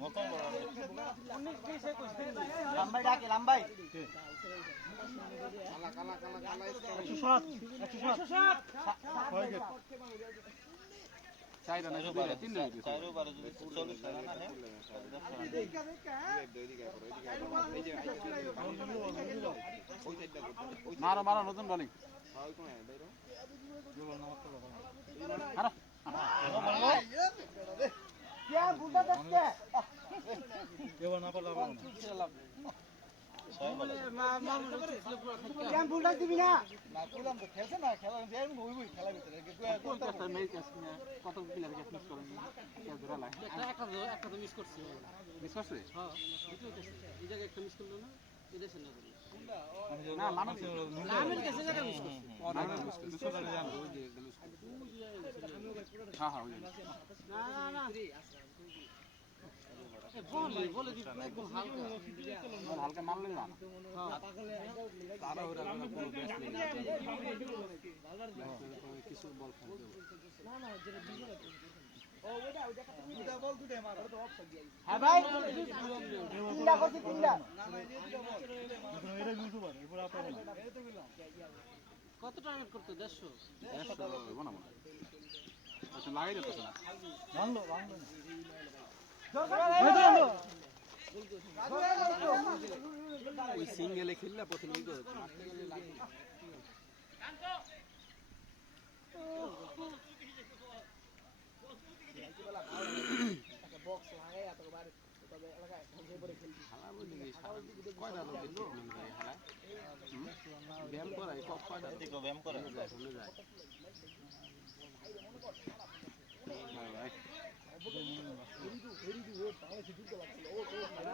মতন লাম্বাই ডাকে লাম্বাই কালা কালা কালা কালা 107 ছয় গেট চাইরা না দুইটা তিনটা চাইরো বারো যদি 40 টাকা না নেয় দেখা দেখা এই যে মারো মারো নতুন বলিং ওই কোন বাইরো क्या बुंदा दस्ते এবার না পারলে হবে না क्या बुंदा दिबी ना ना कुलाम तो खेलছে না খেলা যায় আমি হইবই খেলা ভিতরে কোন কাজটা মেইল কাজ না কত প্লেয়ার কাজ মিস করেন কে ধরা লাগে একটা তো মিস করছি মিস করছে হ্যাঁ দুটো কাছে এই জায়গায় একটা মিস করলো না এটা সেন না না মানুষ নামের কাছে জায়গা মিস করছে নামের মিস করছে দুটো জায়গা জানো ওই যে হ্যাঁ হ্যাঁ ওই না না বলে দি একদম হালকা হালকা মারলে না তারা ওরা পুরো ব্যাস কিছু বল খেলতে না না যেটা দিলে ও ওটা দুটা বল দুটা মারো তো অফসাইড দিয়ে হ্যাঁ ভাই তিনটা করছি তিনটা না না এই দুটা বল এটা ইউটিউবার এরপর আপনারা এই তো বললাম কত টার্গেট করতে 150 হইব না মনে আচ্ছা লাগাই দিতে না ভাঙলো না ওই সিঙ্গেলে খেললে প্রথমেই তো মারতে গেলে লাগে বক্স লাগাই এত বাইরে তবে এলাকায় ঘুরে পড়ে খেলছি হালা বলি কয়টা লোক দিল হালা ব্যায়াম করাই কয়টা দেখো ব্যায়াম করে শুনে যায় ভাই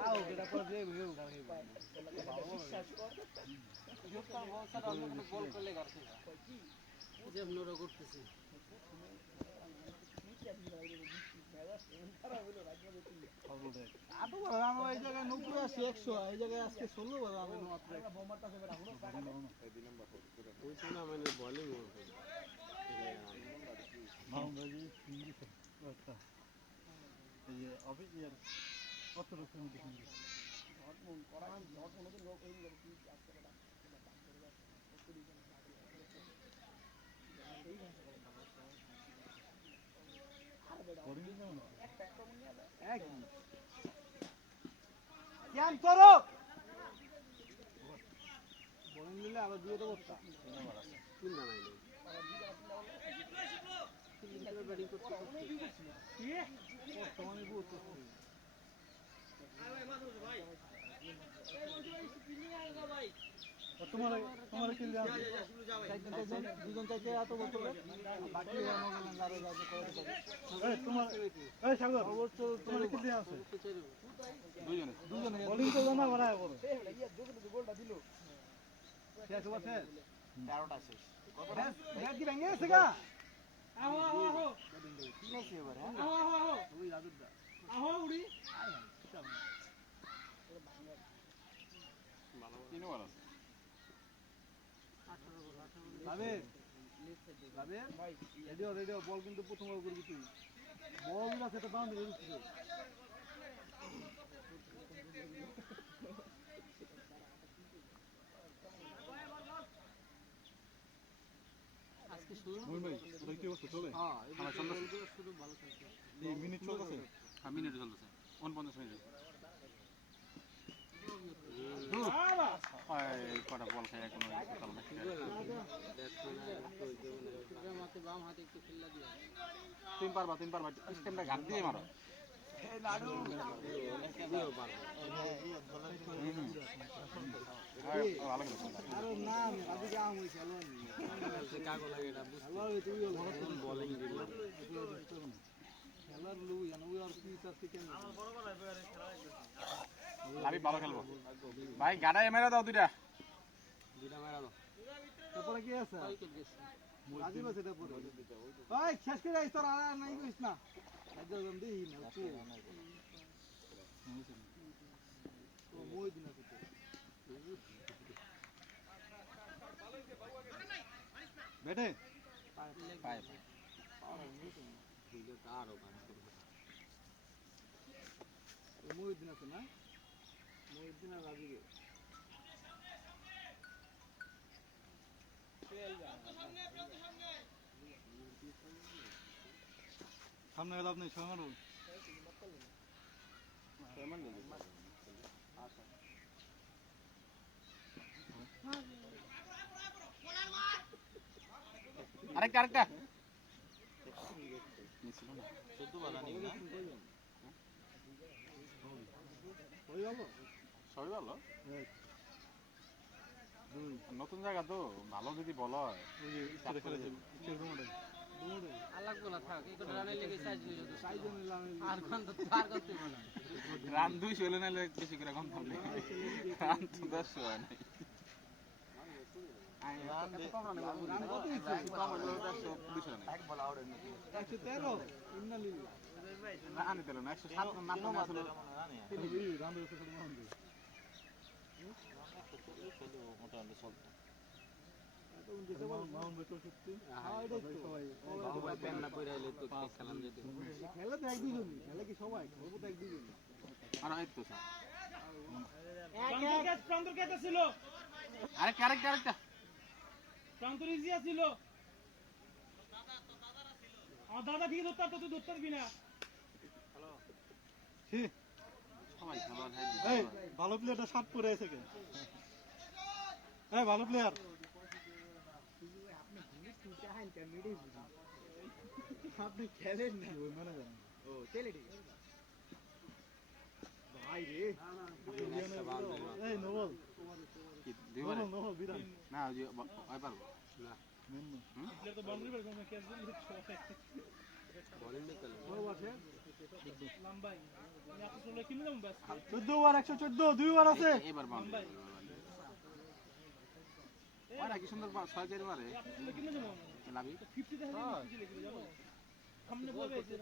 আও এটা পরে যে ভিউ গাড়ি গোল করলে করতে যে আপনারা করতেছি আটো বানানো এই জায়গায় 90 আছে 100 এই জায়গায় আজকে 16 বানানো মাত্র ওই সময় মানে বোলিং মাউন্ডারি ইংলিশ একটা এই যে অফিস ইয়ার কত রকম দেখুন জ্ঞান করো বলেন নিলে আবার দিয়ে দেবো তিন জানাই নেই ব্যাটিং করতে তোমার তোমার কি লিয়া দুজন চাইতে এত বছর বাকি আরো যাবে করতে পারে এই তোমার এই সাগর তোমার কি লিয়া আছে দুজনে বোলিং তো জানা বাড়ায় বড় গোলটা দিল শেষ হওয়া শেষ 13টা শেষ ব্যাট কি ভেঙে গেছে গা আহো আহো আহো কি নাইছে এবার হ্যাঁ আহো আহো ওই রাজুদা আহো উড়ি তিন ওভার আছে রেডিও বল কিন্তু প্রথম ওভার করবি তুই বল আছে তো বাউন্ডারি দিছিস আজকে শুরু মুই ভাই ওটা কি অবস্থা চলে হ্যাঁ আমার চলতেছে শুরু ভালো চলছে এই মিনিট চলতেছে হ্যাঁ মিনিট চলতেছে 49 মিনিট কটা বল খাই কোনো কথা না মাতে বাম হাতে একটু খেলা দিয়ে তিন পারবা স্টেমটা ঘাট দিয়ে মারো ভালো আরো নাম আদিকে আম হইছে কাগজ লাগে এটা বোলিং দিল খেলার লুই জানো ওই আর কি চাচ্ছে কেন লাভি ভালো খেলবো ভাই গাড়ায় মেরে দাও দুইটা তারপরে কি আছে রাজীব আছে তারপরে ওই শেষ করে আইছ তোর আর নাই কইছ না একদম দেই না ও মই দিন আছে বেটে পাই মই দিন আছে না মই দিন আর রাজীব সামনে লাভ নেই ছয় মারুন আরেকটা আরেকটা হয়ে গেল সবই ভালো নতুন জায়গা তো ভালো যদি বল হয় রান 2 হলে নাহলে বেশি করে কম থাকবে রান তো 10 হয় নাই রান দিল না 107 নাম নাম আসলে খেলে তো এক দুজনই খেলে কি সবাই খেলবো তো এক দুজনই আর হয়তো স্যার প্রান্তর কেটে ছিল আরেকটা আরেকটা আরেকটা প্রান্তর ইজিয়া ছিল আমার দাদা ঠিক ধরতে তো তুই ধরতে পারবি না সবাই খেলোয়াড় এই ভালো প্লেয়ারটা শার্ট পরে আছে কেন এই ভালো প্লেয়ার আপনি খেলেন না ওই ম্যানেজার ও তেলে ভাই রে এই নোবল দুইবার নোবল বিরান না ওই যে ওই পারবো না তো বাউন্ডারি বের করবে ক্যাচ দিলে বড় আছে লম্বাই আপনি চলে কিনে দাম বাস 14 বার 114 দুই বার আছে এবার বাউন্ডারি ওরা কি সুন্দর 6-4 মারে আপনি কিনে দাম লাভি 50 দেখা যায় 50 লিখে জানো সামনে বলে যে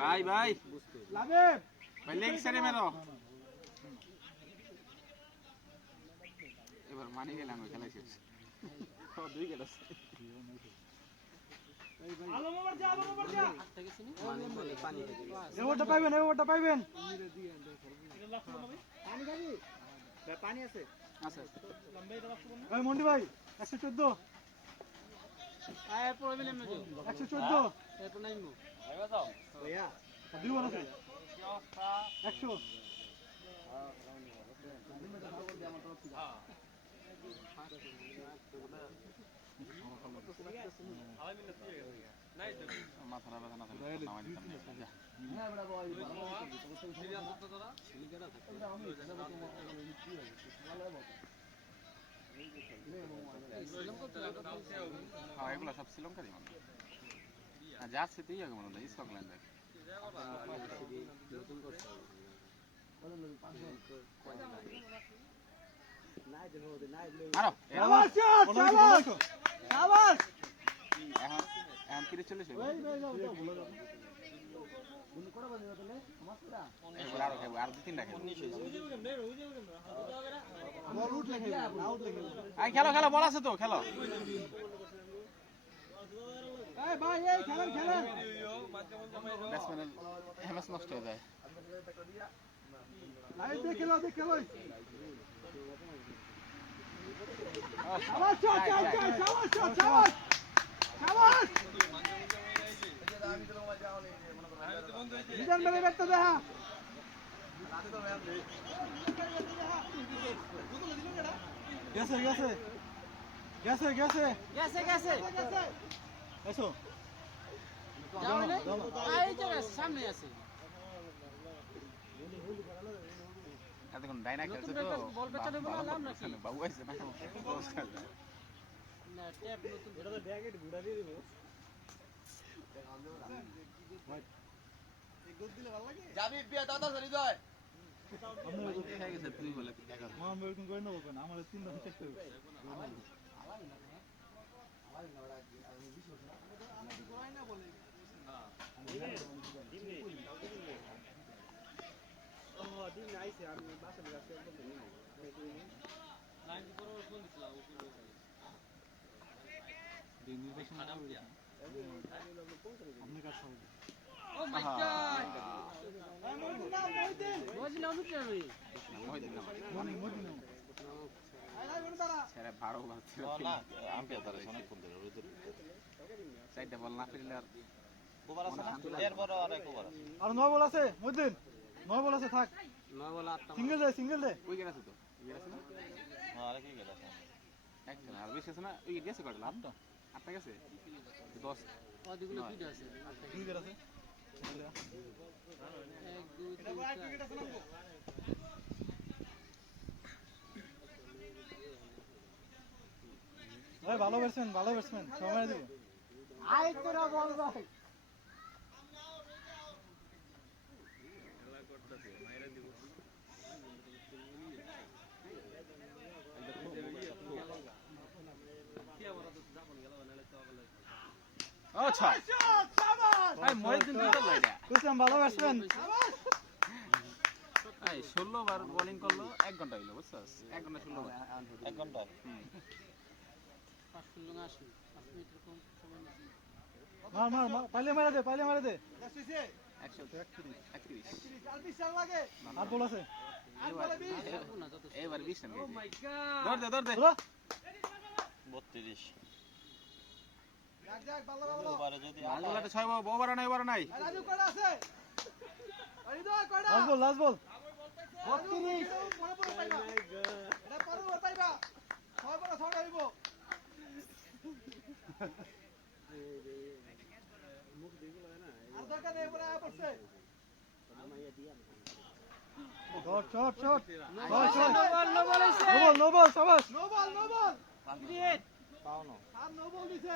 ভাই ভাই লাভে ভাই লেগ সাইডে মেরো এবার মানি গেলাম খেলা শেষ দুই গেল আলম ওভার যা এবারটা পাইবেন এবারটা পাইবেন পানি খাবি পানি আছে আচ্ছা লম্বাই এটা রাখবো না এই মন্ডি ভাই 114 আয় প্রবলেম নেই 114 এটা নাইমু ভাইয়া দুই বার আছে 100 মাথার ব্যথা না থাকলে নামাই দিতাম হ্যাঁ এগুলো সব শ্রীলঙ্কারই মনে হয় যাচ্ছে তুই আগে মনে হয় স্কটল্যান্ড আরো শাবাশ শাবাশ শাবাশ এখন এখন 30-40 এই ভাই যাও যাও ভুলে যাও বন্ধ করে বন্ধ তাহলে আমারটা এবার আরো খেলবো আর 2-3টা খেলবো বল উঠলে খেলবে না উঠলে খেলবে এই খেলো খেলো বল আছে তো খেলো এই ভাই এই খেলেন খেলেন ব্যাটসম্যানের হেমাস নষ্ট হয়ে যায় লাইট দেখে খেলো দেখে খেলো শাবাশ শাবাশ শাবাশ শাবাশ শাবাশ নিজাম মেরে ব্যাটটা দেখা গেছে গেছে গেছে গেছে গেছে গেছে এসো যাও না এই যে সামনে আছে এতক্ষণ ডাইনা খেলছে তো বল পেছনে বলালাম নাকি বাবু আইছে না না ট্যাপ নতুন এটা তো ব্যাগেট ঘুরা দিয়ে দিব এই গোল দিলে ভালো লাগে যাবি বিয়ে দাদা ধরে যায় হয়ে গেছে তুই বলে একা মা আমি এরকম করে নেবো কেন আমার 3 দাম চেষ্টা করছি গোলাই না বলে আপনি কাজ করেন ও মাই গড বুঝলাম আমি কি আমি মনি মনি নাও ছেড়ে ভাড়ো বাড়ছে না আম্পায়ার তারা অনেক ফোন দিল চারটা বল না ফিরলে আর ওভার আছে না এর বড় আর এক ওভার আছে আর 9 বল আছে মইদিন 9 বল আছে থাক 9 বল 8টা সিঙ্গেল দে উইকেট আছে তো উইকেট আছে না হ্যাঁ আরেক উইকেট আছে একটা আর বেশি আছে না উইকেট গেছে কয়টা 8টা 8টা গেছে 10 ওদিকগুলো দুইটা আছে উইকেট আছে 1 2 3 ভাই ভালো ব্যাটসম্যান সময় দিব আই তোরা বল ভাই আচ্ছা ভাই মহিউদ্দিন দুটো লাইডা কুসুম ভালো ব্যাটসম্যান এই 16 বার বোলিং করলো 1 ঘন্টা হইলো বুঝছস 1 ঘন্টা 16 বার 1 ঘন্টা 5 16 80 5 মিনিট কম সময় নিছি মার পাইলে মারা দে আসছে 131 আর 20 রান লাগে আর বল আছে এবার 20 রান ও মাই ধর গড দে ধরো 32 যাক ভালো ওভারে যদি মাঝগুলাতে 6 ওভার নাই রাজু কয়টা আছে আরে দা কয়টা লাস্ট বল 32 পরে পাইবা এটা পরে পাইবা 6 বড় 6 হইব আর দরকার নেই পরে পড়ছে শট বল নো বল শাবাশ নো বল ক্রিকেট পাও না আর নো বল দিছে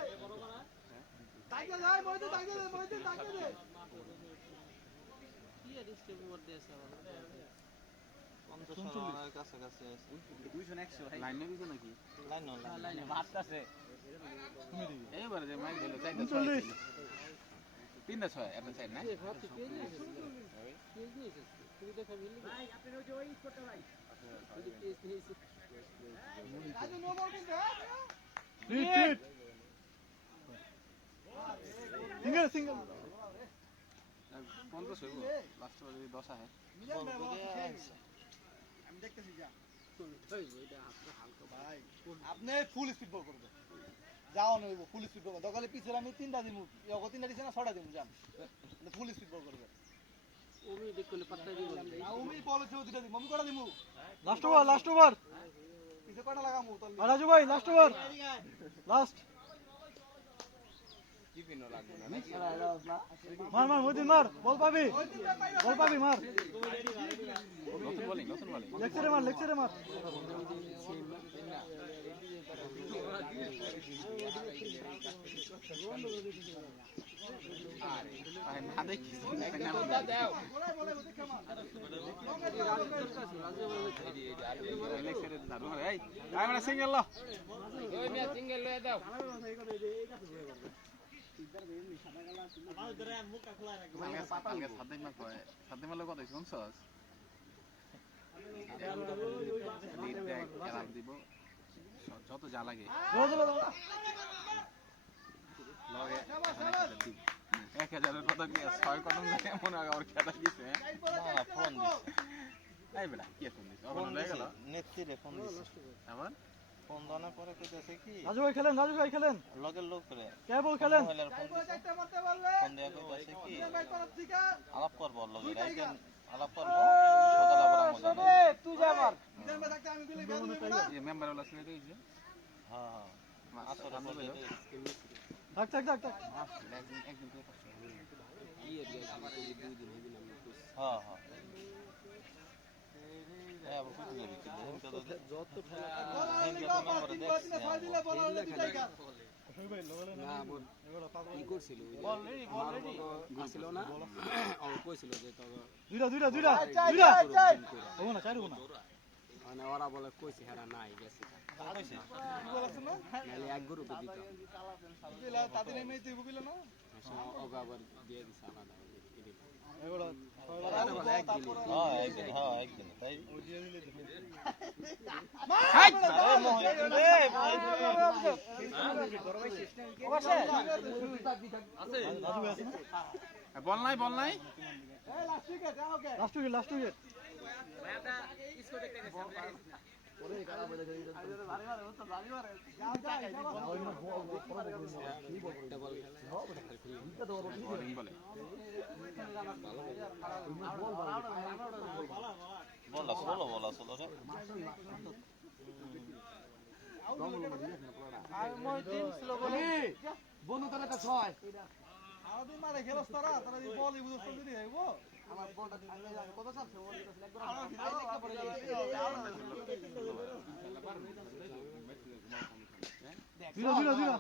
তাকে যায় মইতে তাকে দে কি রিস্ক ওভার দিয়েছে আবার 50 রানের কাছাকাছি আছে 200 100 লাইনে দিছে নাকি লাইন না লাইনে ভাবতাছে তুমি দিবি এইবারে যে মাইক দিল 4টা 39 3টা 6 একটা 4 না রাজু নো বল কিন্তু হিট সিঙ্গেল 50 হইব লাস্ট বার যদি 10 আহে মিজান ভাই বল আমি দেখতেছি যা ভাই আপনি ফুল স্পিড বল করবে যাও নইব ফুল স্পিড বল দকালে পিছে আমি 3টা দিমু ইগো 3টা দিছে না 6টা দিমু জান ফুল স্পিড বল করবে ওমি দেখলে পাত্তা দিব আমি বলেছি 2টা দিমু আমি কটা দিমু লাস্ট ওভার পিছে কটা লাগামু তোর আর রাজু ভাই লাস্ট ওভার লাস্ট কি পিনো লাগবে না মার মইদিন মার বল পাবি মার নতুন বোলিং লেগসিরে মার আরে না দেখি বলে দেখে মার সিঙ্গেল লো সাথে মারলে কত শুনছস দিব যত যা লাগে লগে 1000 কত কি 6 কত মনে হয় আর খেলা গেছে না ফোন দিছে এই বেটা কি ফোন দিছ ফোন অবন হয়ে গেল নেত্রীরে ফোন দিছে আবার ফোন দানা পরে কইতাছে কি রাজু ভাই খেলেন লগের লোক করে কে বল খেলেন মহিলার ফোন দিছে একটা মারতে বললে ফোন দেয়া কইতাছে কি ভাই তরফ থেকে আলাপ করব লগে রাইতেন আলাপ করব সকাল আবার আমো জানা তুই যা মার মিজান ভাই থাকতে আমি গুলি বেঁধে দেব না এই মেম্বার ওলা ছেলে দেখি হ্যাঁ আসলে আমি বলে বলবো। থাক একদিন তো কষ্ট হ্যাঁ হ্যাঁ হ্যাঁ আবার কইতে যাবি কি দেখেন কত যত ঠেলা বল আইলি গো পাঁচ দিন করে দিনে ছয় দিলে বল হলে দুটাই কাজ না বল কি করছিল বল রেডি ছিল না ও কইছিল যে তো দুইটা চাই চাই চাই হবো না চাইরবো না মানে ওরা বলে কইছে হেরা নাই গেছে কইছে কি বলছ না নালে এক গ্রুপে দিত দিলা তাদের এমনি তুই বুঝিল না ওগা আবার দিয়ে দিছে আলাদা এগুলো হ্যাঁ একদিন তাই ওই দিয়ে দিলে দেখো আরে মহিন রে রাজু ভাই আছে না বল নাই এই last wicket okay last wicket ভাইটা স্কোর দেখতে গেছে যাও বল আসলো রে আর মহিদিন স্লো বলে বন্ধু তারা তো 6 আর দিন মারে খেলস তারা যদি বলই বুঝছ তো দিই আইবো আমার বলটা কত চাপছে বল দিতেছিল একবার হাইলাইটটা পড়ে গেছে জিরো দেখছেন